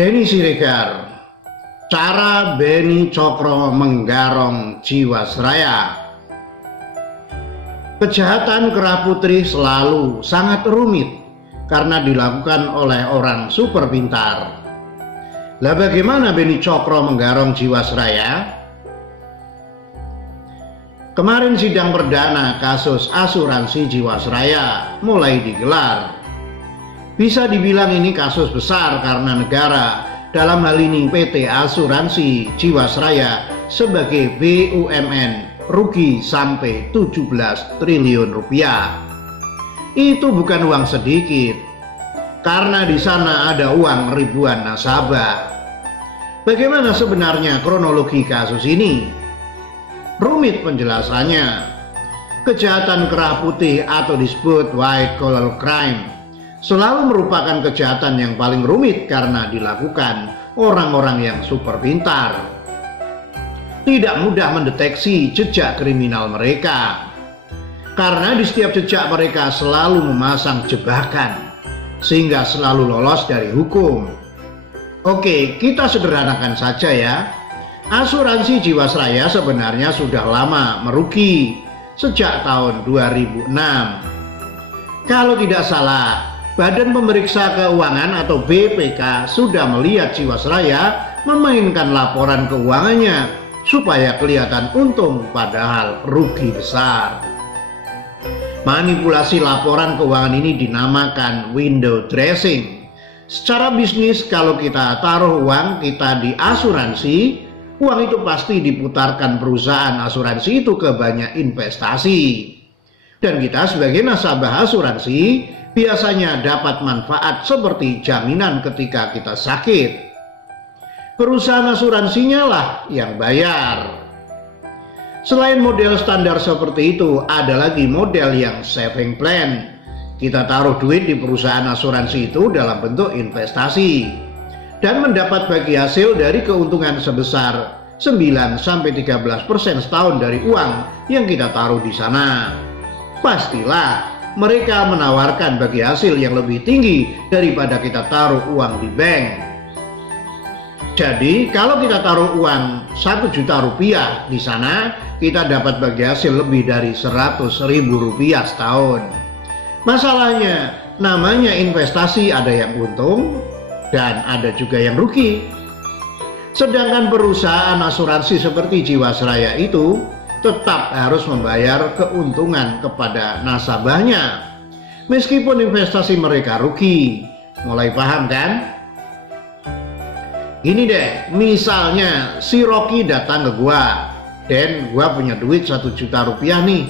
Denny Siregar, cara Beni Cokro menggarong Jiwasraya. Kejahatan Kera Putri selalu sangat rumit karena dilakukan oleh orang super pintar. Lah bagaimana Beni Cokro menggarong Jiwasraya? Kemarin sidang perdana kasus asuransi Jiwasraya mulai digelar. Bisa dibilang ini kasus besar karena negara, dalam hal ini PT Asuransi Jiwasraya sebagai BUMN, rugi sampai 17 triliun rupiah. Itu bukan uang sedikit, karena di sana ada uang ribuan nasabah. Bagaimana sebenarnya kronologi kasus ini? Rumit penjelasannya. Kejahatan Kera Putih atau disebut white collar crime selalu merupakan kejahatan yang paling rumit karena dilakukan orang-orang yang super pintar. Tidak mudah mendeteksi jejak kriminal mereka, karena di setiap jejak mereka selalu memasang jebakan, sehingga selalu lolos dari hukum. Oke, kita sederhanakan saja ya. Asuransi Jiwasraya sebenarnya sudah lama merugi, sejak tahun 2006. Kalau tidak salah, Badan Pemeriksa Keuangan atau BPK sudah melihat Jiwasraya memainkan laporan keuangannya supaya kelihatan untung padahal rugi besar. Manipulasi laporan keuangan ini dinamakan window dressing. Secara bisnis, kalau kita taruh uang kita di asuransi, uang itu pasti diputarkan perusahaan asuransi itu ke banyak investasi. Dan kita sebagai nasabah asuransi biasanya dapat manfaat seperti jaminan ketika kita sakit. Perusahaan asuransinya lah yang bayar. Selain model standar seperti itu, ada lagi model yang saving plan. Kita taruh duit di perusahaan asuransi itu dalam bentuk investasi dan mendapat bagi hasil dari keuntungan sebesar 9-13% setahun dari uang yang kita taruh di sana. Pastilah mereka menawarkan bagi hasil yang lebih tinggi daripada kita taruh uang di bank. Jadi kalau kita taruh uang 1 juta rupiah di sana, kita dapat bagi hasil lebih dari 100.000 rupiah setahun. Masalahnya, namanya investasi, ada yang untung dan ada juga yang rugi. Sedangkan perusahaan asuransi seperti Jiwasraya itu tetap harus membayar keuntungan kepada nasabahnya meskipun investasi mereka rugi. Mulai paham kan? Gini deh, misalnya si Rocky datang ke gua, Dan gua punya duit 1 juta rupiah nih,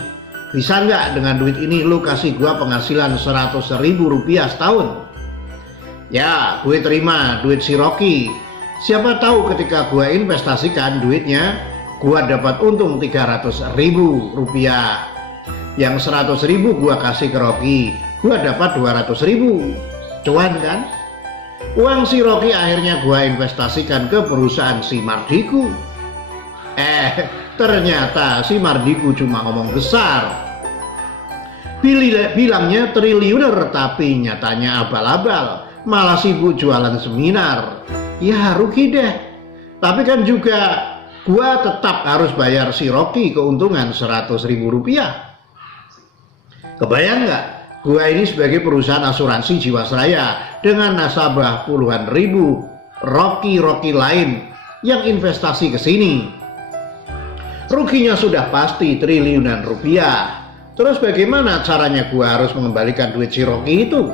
bisa nggak dengan duit ini lu kasih gua penghasilan 100.000 rupiah setahun? Ya, gue terima duit si Rocky. Siapa tahu ketika gua investasikan duitnya, gua dapat untung 300.000 rupiah. Yang 100.000 gua kasih ke Rocky, gua dapat 200.000. Cuan kan? Uang si Rocky akhirnya gua investasikan ke perusahaan si Mardiku. Ternyata si Mardiku cuma ngomong besar. Bilangnya triliuner tapi nyatanya abal-abal, malah sibuk jualan seminar. Ya rugi deh. Tapi kan juga gua tetap harus bayar si Rocky keuntungan 100.000 rupiah. Kebayang nggak? Gua ini sebagai perusahaan asuransi Jiwasraya dengan nasabah puluhan ribu Rocky lain yang investasi ke sini. Ruginya sudah pasti triliunan rupiah. Terus bagaimana caranya gua harus mengembalikan duit si Rocky itu?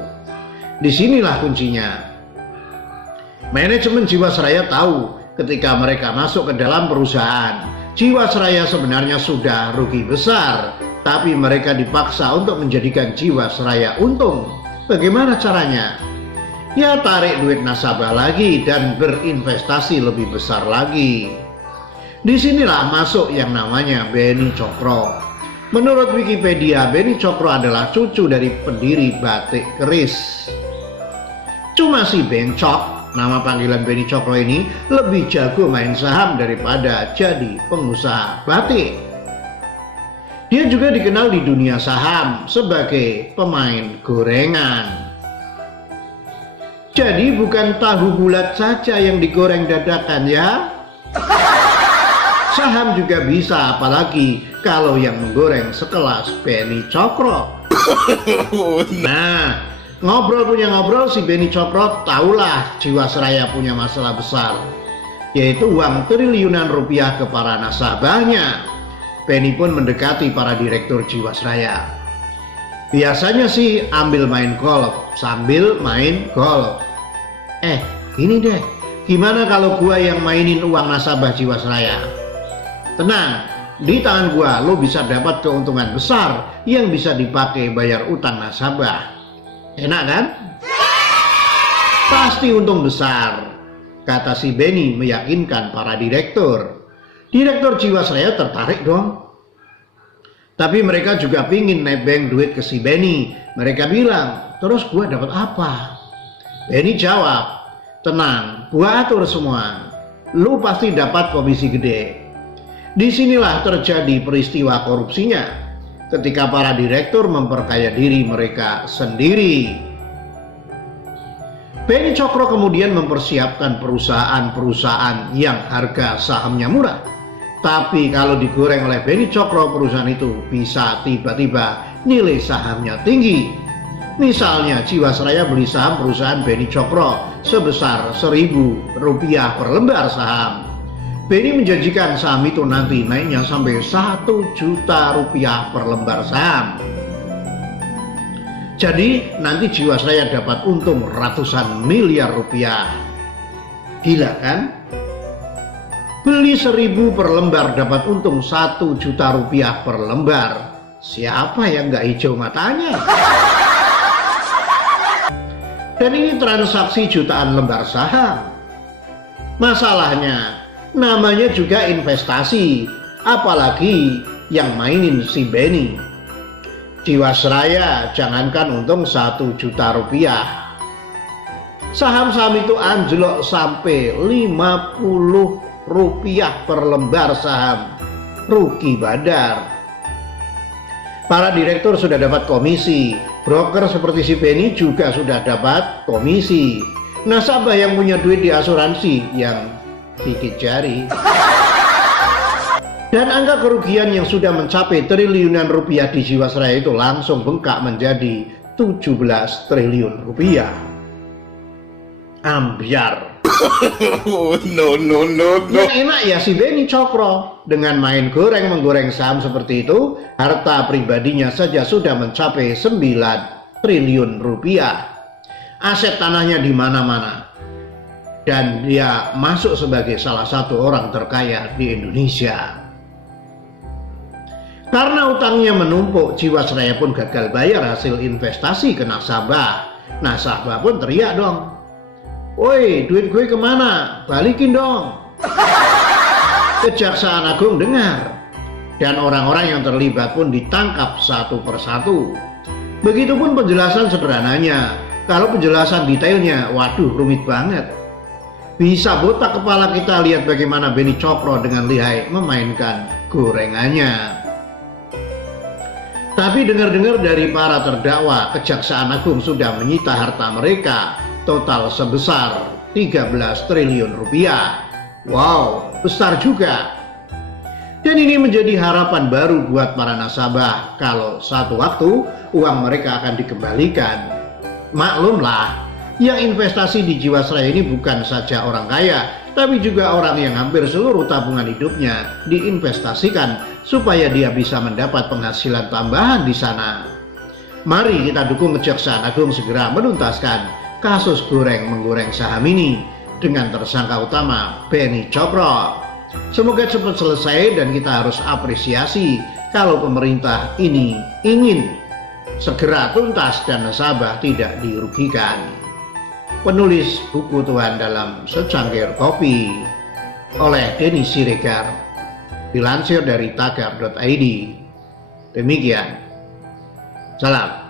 Disinilah kuncinya. Manajemen Jiwasraya tahu ketika mereka masuk ke dalam perusahaan, Jiwasraya sebenarnya sudah rugi besar, tapi mereka dipaksa untuk menjadikan Jiwasraya untung. Bagaimana caranya? Ya tarik duit nasabah lagi dan berinvestasi lebih besar lagi. Disinilah masuk yang namanya Beni Cokro. Menurut Wikipedia, Beni Cokro adalah cucu dari pendiri Batik Keris. Cuma si Bencok, nama panggilan Beni Cokro ini, lebih jago main saham daripada jadi pengusaha batik. Dia juga dikenal di dunia saham sebagai pemain gorengan. Jadi bukan tahu bulat saja yang digoreng dadakan ya. Saham juga bisa, apalagi kalau yang menggoreng sekelas Beni Cokro. Nah, ngobrol punya ngobrol, si Beni Cokro tahulah Jiwasraya punya masalah besar, yaitu uang triliunan rupiah ke para nasabahnya. Beni pun mendekati para direktur Jiwasraya. Biasanya sih ambil main golf, sambil main golf. Gini deh, gimana kalau gua yang mainin uang nasabah Jiwasraya? Tenang, di tangan gua lo bisa dapat keuntungan besar yang bisa dipakai bayar utang nasabah. Enak kan? Pasti untung besar, kata si Beni meyakinkan para direktur. Direktur Jiwasraya tertarik dong. Tapi mereka juga pingin nebeng duit ke si Beni. Mereka bilang, terus gua dapat apa? Beni jawab, tenang, gua atur semua. Lu pasti dapat komisi gede. Disinilah terjadi peristiwa korupsinya, ketika para direktur memperkaya diri mereka sendiri. Beni Cokro kemudian mempersiapkan perusahaan-perusahaan yang harga sahamnya murah. Tapi kalau digoreng oleh Beni Cokro, perusahaan itu bisa tiba-tiba nilai sahamnya tinggi. Misalnya Jiwasraya beli saham perusahaan Beni Cokro sebesar Rp1.000 per lembar saham. Beni menjanjikan saham itu nanti naiknya sampai Rp1 juta per lembar saham. Jadi nanti Jiwasraya dapat untung ratusan miliar rupiah. Gila kan? Beli 1.000 per lembar dapat untung Rp1 juta per lembar. Siapa yang nggak hijau matanya? Dan ini transaksi jutaan lembar saham. Masalahnya, namanya juga investasi, apalagi yang mainin si Beni. Jiwasraya jangankan untung Rp1 juta. Saham-saham itu anjlok sampai Rp50 per lembar saham. Rugi badar. Para direktur sudah dapat komisi, broker seperti si Beni juga sudah dapat komisi. Nasabah yang punya duit di asuransi yang gigit jari. Dan angka kerugian yang sudah mencapai triliunan rupiah di Jiwasraya itu langsung bengkak menjadi 17 triliun rupiah. Ambyar. No. Yang enak ya si Beni Cokro. Dengan main menggoreng saham seperti itu, harta pribadinya saja sudah mencapai 9 triliun rupiah. Aset tanahnya di mana-mana. Dan dia masuk sebagai salah satu orang terkaya di Indonesia. Karena utangnya menumpuk, Jiwasraya pun gagal bayar hasil investasi ke nasabah. Nasabah pun teriak dong, "Woi, duit gue kemana? Balikin dong." Kejaksaan Agung dengar, dan orang-orang yang terlibat pun ditangkap satu persatu. Begitupun penjelasan sederhananya. Kalau penjelasan detailnya, waduh rumit banget. Bisa botak kepala kita lihat bagaimana Beni Cokro dengan lihai memainkan gorengannya. Tapi dengar-dengar dari para terdakwa, Kejaksaan Agung sudah menyita harta mereka total sebesar 13 triliun rupiah. Wow, besar juga. Dan ini menjadi harapan baru buat para nasabah kalau satu waktu uang mereka akan dikembalikan. Maklumlah, yang investasi di Jiwasraya ini bukan saja orang kaya, tapi juga orang yang hampir seluruh tabungan hidupnya diinvestasikan supaya dia bisa mendapat penghasilan tambahan di sana. Mari kita dukung Kejaksaan Agung segera menuntaskan kasus menggoreng saham ini dengan tersangka utama Beni Cokro. Semoga cepat selesai dan kita harus apresiasi kalau pemerintah ini ingin segera tuntas dan nasabah tidak dirugikan. Penulis buku Tuhan dalam Secangkir Kopi oleh Denny Siregar, dilansir dari tagar.id. Demikian, salam.